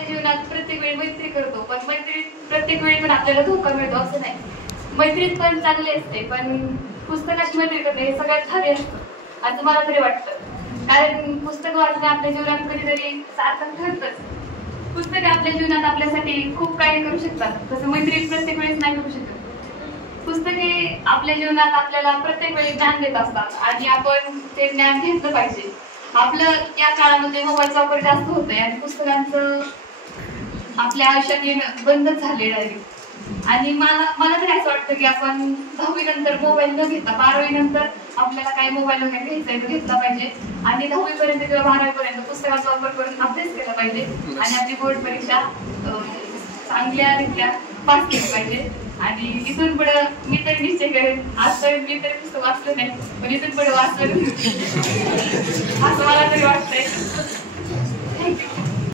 आपल्या जीवनात प्रत्येक वेळी मैत्री करतो, पण मैत्रीत प्रत्येक वेळी पण आपल्याला धोका मिळतो असं नाही. मैत्रीत पण चांगली असते, पण पुस्तकाची मैत्री करणे हे सगळ्यात भारी असतं असं मला तरी वाटतं. कारण पुस्तक वाचणे आपल्या जीवनात कधीतरी सार्थक ठरतंच. पुस्तके आपल्या जीवनात आपल्यासाठी खूप काही करू शकतात, तसं मैत्री प्रत्येक वेळेस नाही करू शकत. पुस्तके आपल्या जीवनात आपल्याला प्रत्येक वेळी ज्ञान देत असतात आणि आपण ते ज्ञान घेतलं पाहिजे. आपलं या काळामध्ये मोबाईलचा वापर जास्त होतोय आणि पुस्तकांचं आपल्या आयुष्यात येणं बंदच झालेलं आहे. आणि मला तरी असं वाटतं की आपण 10वी नंतर मोबाईल न घेता 12वी नंतर आपल्याला काही मोबाईल वगैरे घ्यायचा आहे तो घेतला पाहिजे आणि 10वी पर्यंत किंवा 12वी पर्यंत पुस्तकाचा वापर करून अभ्यास केला पाहिजे आणि आपली बोर्ड परीक्षा चांगल्यारीत्या पास केली पाहिजे. आणि इथून पुढे मी तरी निश्चय करेन, आजपर्यंत मी तरी पुस्तक वाचलं नाही, पण इथून पुढे वाचलं असं मला तरी वाटतंय. थँक्यू.